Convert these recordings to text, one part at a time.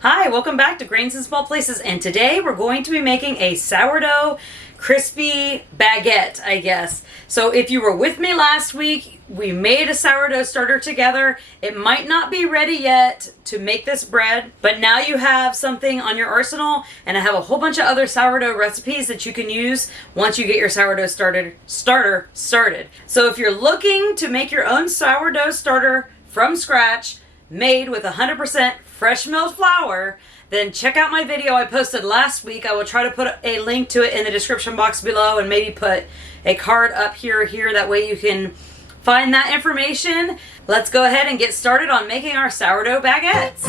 Hi, welcome back to Grains in Small Places, and today we're going to be making a sourdough crispy baguette, I guess. So if you were with me last week, we made a sourdough starter together. It might not be ready yet to make this bread, but now you have something on your arsenal, and I have a whole bunch of other sourdough recipes that you can use once you get your sourdough starter started. So if you're looking to make your own sourdough starter from scratch, made with 100% fresh milled flour, then check out my video I posted last week. I will try to put a link to it in the description box below and maybe put a card up here or here. That way you can find that information. Let's go ahead and get started on making our sourdough baguettes.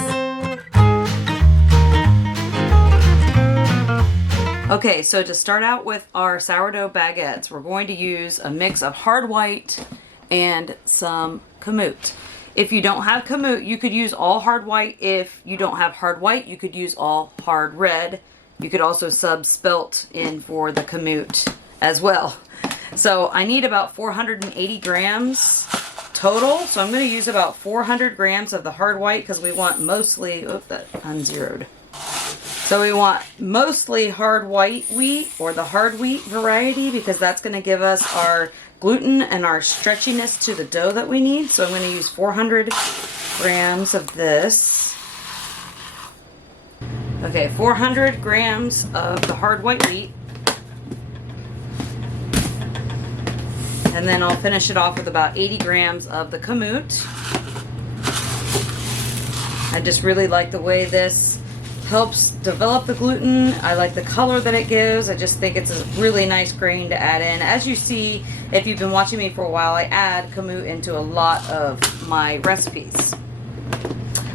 Okay, so to start out with our sourdough baguettes, we're going to use a mix of hard white and some kamut. If you don't have kamut, you could use all hard white. If you don't have hard white, you could use all hard red. You could also sub spelt in for the kamut as well. So I need about 480 grams total. So I'm going to use about 400 grams of the hard white because we want mostly, oh, that unzeroed. So we want mostly hard white wheat or the hard wheat variety because that's going to give us our gluten and our stretchiness to the dough that we need. So I'm going to use 400 grams of this. Okay, 400 grams of the hard white wheat. And then I'll finish it off with about 80 grams of the kamut. I just really like the way this helps develop the gluten. I like the color that it gives. I just think it's a really nice grain to add in. As you see, if you've been watching me for a while, I add kamut into a lot of my recipes.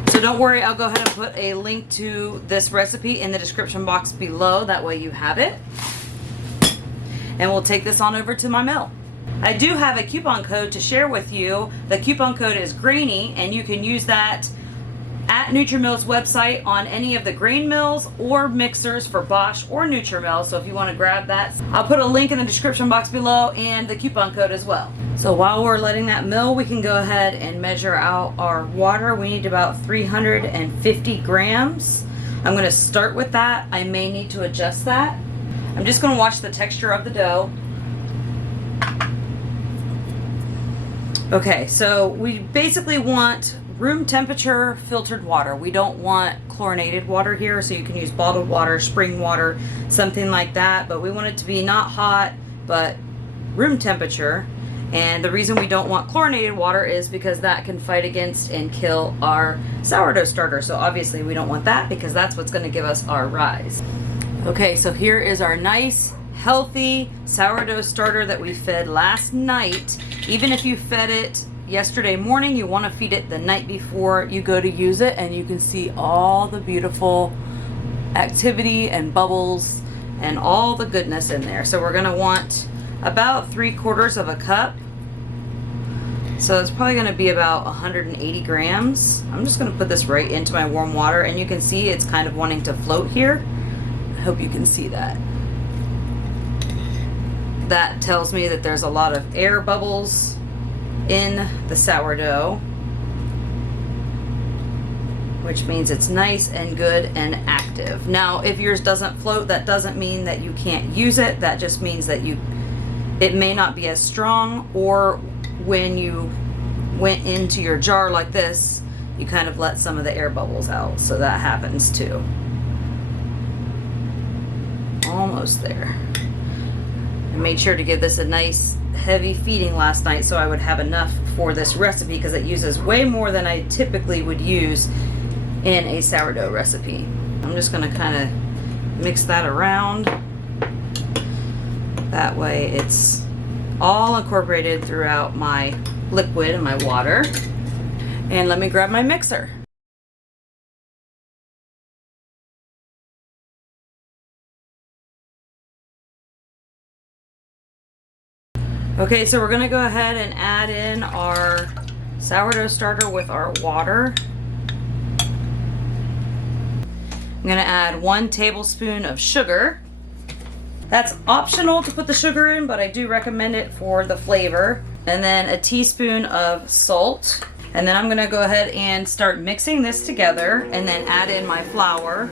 So don't worry, I'll go ahead and put a link to this recipe in the description box below. That way you have it. And we'll take this on over to my mill. I do have a coupon code to share with you. The coupon code is GRAINY, and you can use that at Nutrimill's website on any of the grain mills or mixers for Bosch or Nutrimill. So if you want to grab that, I'll put a link in the description box below and the coupon code as well. So while we're letting that mill, we can go ahead and measure out our water. We need about 350 grams. I'm going to start with that. I may need to adjust that. I'm just going to watch the texture of the dough. Okay, so we basically want room temperature filtered water. We don't want chlorinated water here, so you can use bottled water, spring water, something like that, but we want it to be not hot but room temperature. And the reason we don't want chlorinated water is because that can fight against and kill our sourdough starter. So obviously we don't want that because that's what's going to give us our rise. Okay, so here is our nice healthy sourdough starter that we fed last night. Even if you fed it yesterday morning, you want to feed it the night before you go to use it, and you can see all the beautiful activity and bubbles and all the goodness in there. So we're going to want about 3/4 of a cup. So it's probably going to be about 180 grams. I'm just going to put this right into my warm water, and you can see it's kind of wanting to float here. I hope you can see that. That tells me that there's a lot of air bubbles in the sourdough, which means it's nice and good and active. Now, if yours doesn't float, that doesn't mean that you can't use it. That just means that it may not be as strong, or when you went into your jar like this, you kind of let some of the air bubbles out. So that happens too. Almost there. I made sure to give this a nice heavy feeding last night so I would have enough for this recipe, because it uses way more than I typically would use in a sourdough recipe. I'm just going to kind of mix that around. That way it's all incorporated throughout my liquid and my water. And let me grab my mixer. Okay, so we're going to go ahead and add in our sourdough starter with our water. I'm going to add 1 tablespoon of sugar. That's optional to put the sugar in, but I do recommend it for the flavor. And then a teaspoon of salt. And then I'm gonna go ahead and start mixing this together and then add in my flour.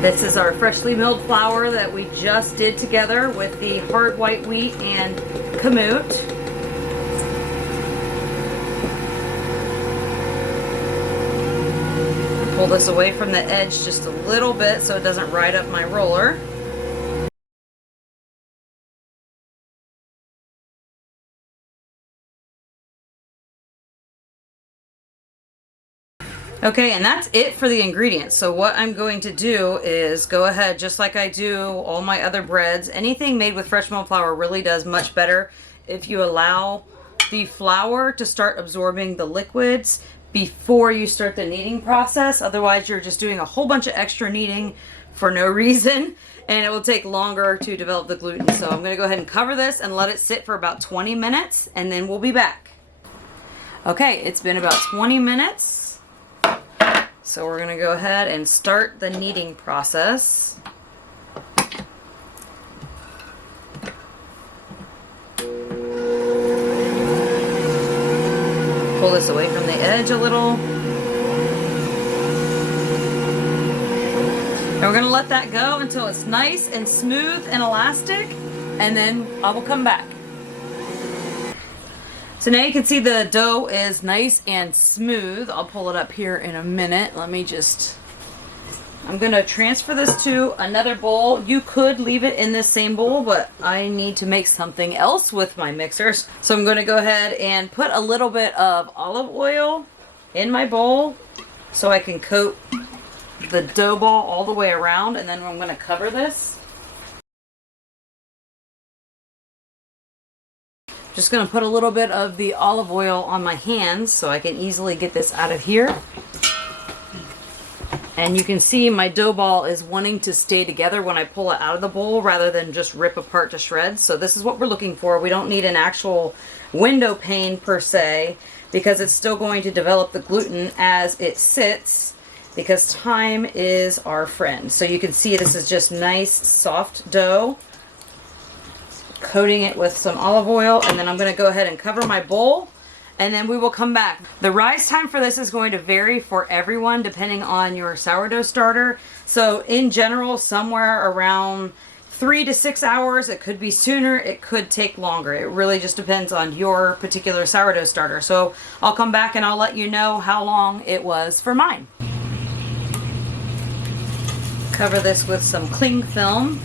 This is our freshly milled flour that we just did together with the hard white wheat and kamut. Pull this away from the edge just a little bit so it doesn't ride up my roller. Okay, and that's it for the ingredients. So what I'm going to do is go ahead, just like I do all my other breads. Anything made with fresh milled flour really does much better if you allow the flour to start absorbing the liquids before you start the kneading process. Otherwise, you're just doing a whole bunch of extra kneading for no reason, and it will take longer to develop the gluten. So I'm gonna go ahead and cover this and let it sit for about 20 minutes, and then we'll be back. Okay, it's been about 20 minutes. So we're going to go ahead and start the kneading process. Pull this away from the edge a little. And we're going to let that go until it's nice and smooth and elastic, and then I will come back. So now you can see the dough is nice and smooth. I'll pull it up here in a minute. I'm gonna transfer this to another bowl. You could leave it in this same bowl, but I need to make something else with my mixers. So I'm gonna go ahead and put a little bit of olive oil in my bowl so I can coat the dough ball all the way around, and then I'm gonna cover this. Just going to put a little bit of the olive oil on my hands so I can easily get this out of here. And you can see my dough ball is wanting to stay together when I pull it out of the bowl rather than just rip apart to shreds. So this is what we're looking for. We don't need an actual window pane per se, because it's still going to develop the gluten as it sits, because time is our friend. So you can see this is just nice soft dough. Coating it with some olive oil, and then I'm going to go ahead and cover my bowl, and then we will come back. The rise time for this is going to vary for everyone depending on your sourdough starter. So in general, somewhere around 3 to 6 hours. It could be sooner, it could take longer. It really just depends on your particular sourdough starter. So I'll come back and I'll let you know how long it was for mine. Cover this with some cling film.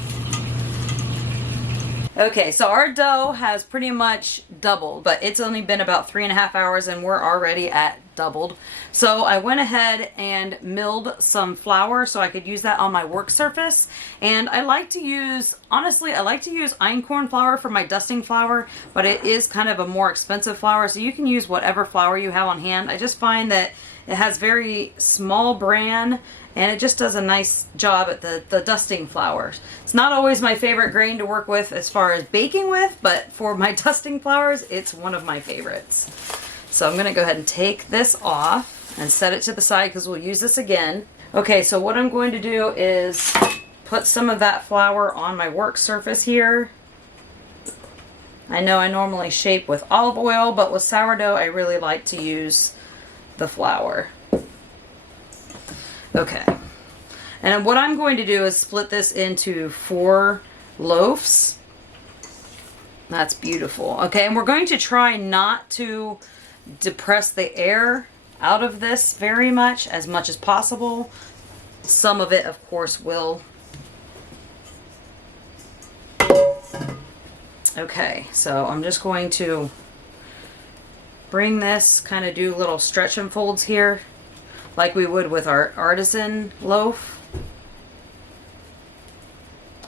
Okay, so our dough has pretty much doubled, but it's only been about 3.5 hours and we're already at doubled. So I went ahead and milled some flour so I could use that on my work surface. And I like to use, honestly, I like to use einkorn flour for my dusting flour, but it is kind of a more expensive flour, so you can use whatever flour you have on hand. I just find that it has very small bran and it just does a nice job at the dusting flours. It's not always my favorite grain to work with as far as baking with, but for my dusting flours, it's one of my favorites. So I'm gonna go ahead and take this off and set it to the side because we'll use this again. Okay, so what I'm going to do is put some of that flour on my work surface here. I know I normally shape with olive oil, but with sourdough, I really like to use the flour. Okay, and what I'm going to do is split this into 4 loaves. That's beautiful. Okay, and we're going to try not to depress the air out of this very much as possible. Some of it, of course, will. Okay, so I'm just going to bring this, kind of do little stretch and folds here, like we would with our artisan loaf.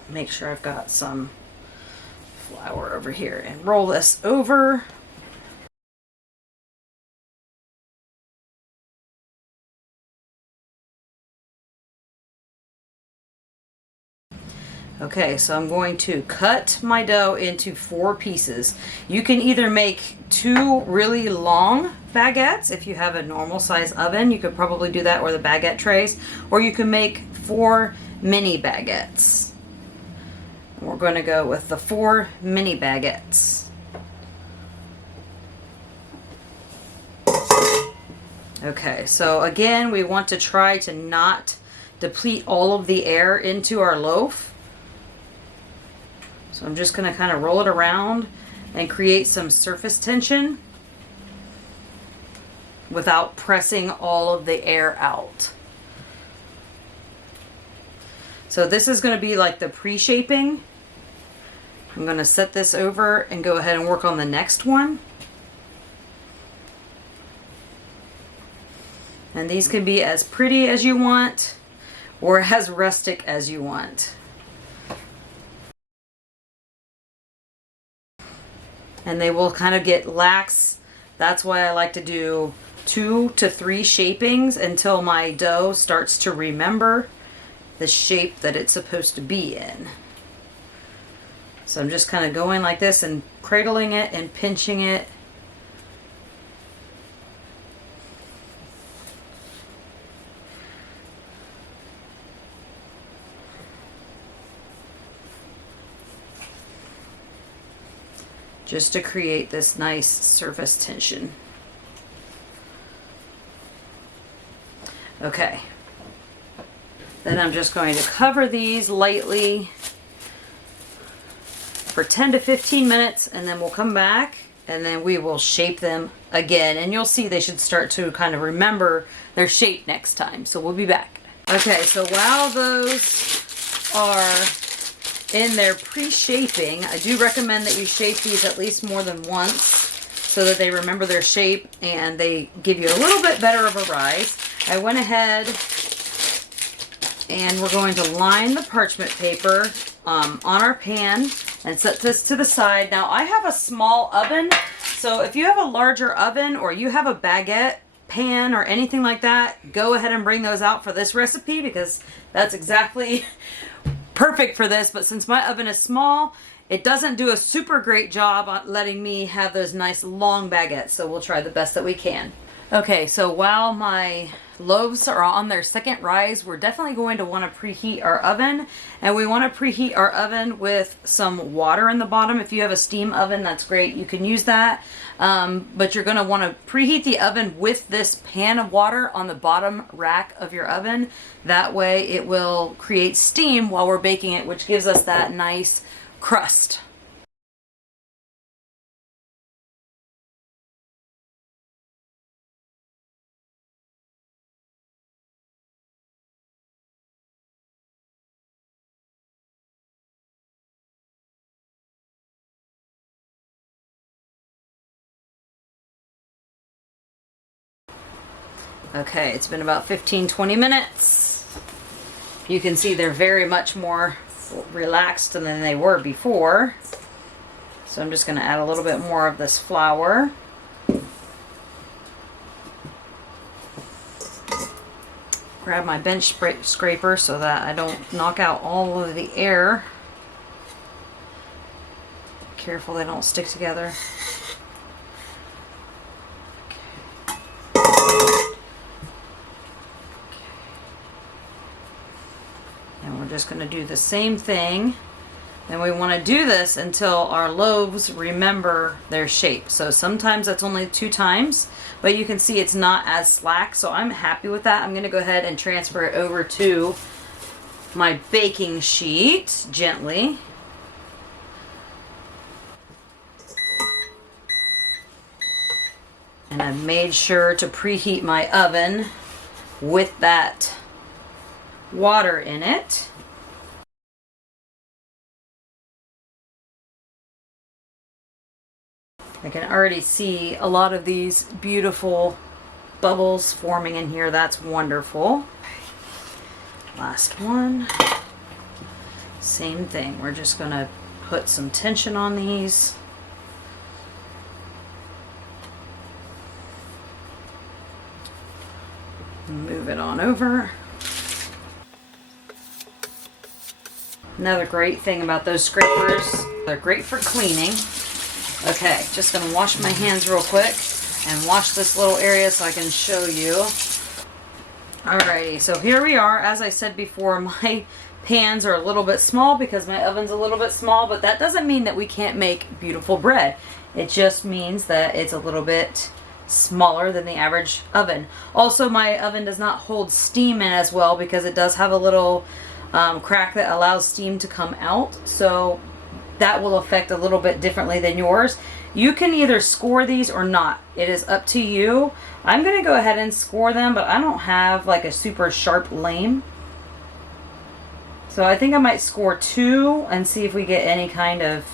Make sure I've got some flour over here and roll this over. Okay, so I'm going to cut my dough into 4 pieces. You can either make 2 really long baguettes if you have a normal size oven. You could probably do that, or the baguette trays, or you can make 4 mini baguettes. We're going to go with the 4 mini baguettes. Okay, so again, we want to try to not deplete all of the air into our loaf. So I'm just going to kind of roll it around and create some surface tension without pressing all of the air out. So this is going to be like the pre-shaping. I'm going to set this over and go ahead and work on the next one. And these can be as pretty as you want or as rustic as you want. And they will kind of get lax. That's why I like to do 2 to 3 shapings until my dough starts to remember the shape that it's supposed to be in. So I'm just kind of going like this and cradling it and pinching it. Just to create this nice surface tension. Okay. Then I'm just going to cover these lightly for 10 to 15 minutes, and then we'll come back and then we will shape them again. And you'll see they should start to kind of remember their shape next time. So we'll be back. Okay, so while those are in their pre-shaping, I do recommend that you shape these at least more than once so that they remember their shape and they give you a little bit better of a rise. I went ahead and we're going to line the parchment paper on our pan and set this to the side. Now I have a small oven, so if you have a larger oven or you have a baguette pan or anything like that, go ahead and bring those out for this recipe because that's exactly perfect for this. But since my oven is small, it doesn't do a super great job on letting me have those nice long baguettes, so we'll try the best that we can. Okay, so while my loaves are on their second rise, we're definitely going to want to preheat our oven, and we want to preheat our oven with some water in the bottom. If you have a steam oven, that's great, you can use that, but you're going to want to preheat the oven with this pan of water on the bottom rack of your oven. That way it will create steam while we're baking it, which gives us that nice crust. Okay, it's been about 15-20 minutes. You can see they're very much more relaxed than they were before. So I'm just going to add a little bit more of this flour. Grab my bench scraper so that I don't knock out all of the air. Careful they don't stick together. Just going to do the same thing, and we want to do this until our loaves remember their shape. So sometimes that's only 2 times, but you can see it's not as slack, so I'm happy with that. I'm going to go ahead and transfer it over to my baking sheet gently. And I've made sure to preheat my oven with that water in it. I can already see a lot of these beautiful bubbles forming in here. That's wonderful. Last one. Same thing. We're just going to put some tension on these. Move it on over. Another great thing about those scrapers, they're great for cleaning. Okay, just going to wash my hands real quick and wash this little area so I can show you. Alrighty, so here we are. As I said before, my pans are a little bit small because my oven's a little bit small, but that doesn't mean that we can't make beautiful bread. It just means that it's a little bit smaller than the average oven. Also, my oven does not hold steam in as well because it does have a little crack that allows steam to come out. So that will affect a little bit differently than yours. You can either score these or not. It is up to you. I'm going to go ahead and score them, but I don't have like a super sharp lame. So I think I might score 2 and see if we get any kind of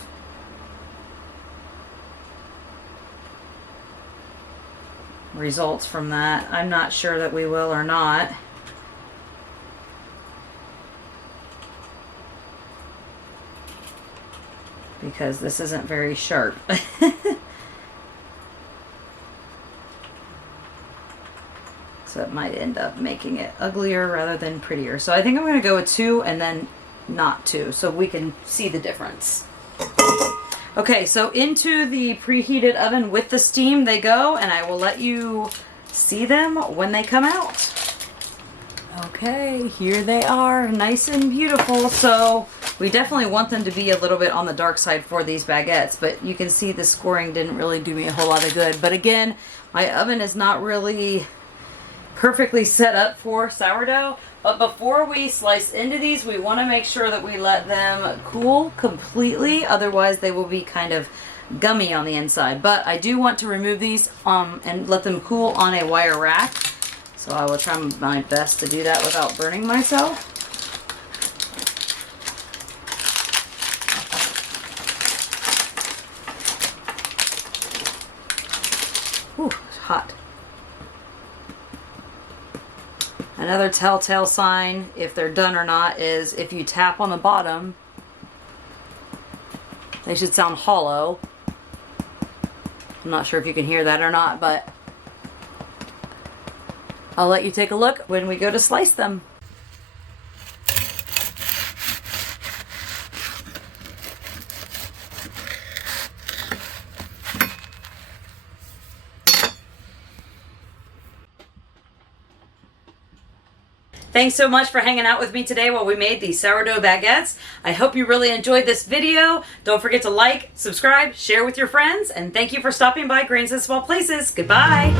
results from that. I'm not sure that we will or not. Because this isn't very sharp. So it might end up making it uglier rather than prettier. So I think I'm going to go with 2 and then not 2 so we can see the difference. Okay, so into the preheated oven with the steam they go, and I will let you see them when they come out. Okay, here they are, nice and beautiful. So we definitely want them to be a little bit on the dark side for these baguettes, but you can see the scoring didn't really do me a whole lot of good. But again, my oven is not really perfectly set up for sourdough. But before we slice into these, we want to make sure that we let them cool completely. Otherwise, they will be kind of gummy on the inside. But I do want to remove these and let them cool on a wire rack. So I will try my best to do that without burning myself. Ooh, it's hot. Another telltale sign if they're done or not is if you tap on the bottom, they should sound hollow. I'm not sure if you can hear that or not, but I'll let you take a look when we go to slice them. Thanks so much for hanging out with me today while we made these sourdough baguettes. I hope you really enjoyed this video. Don't forget to like, subscribe, share with your friends, and thank you for stopping by Grains in Small Places. Goodbye.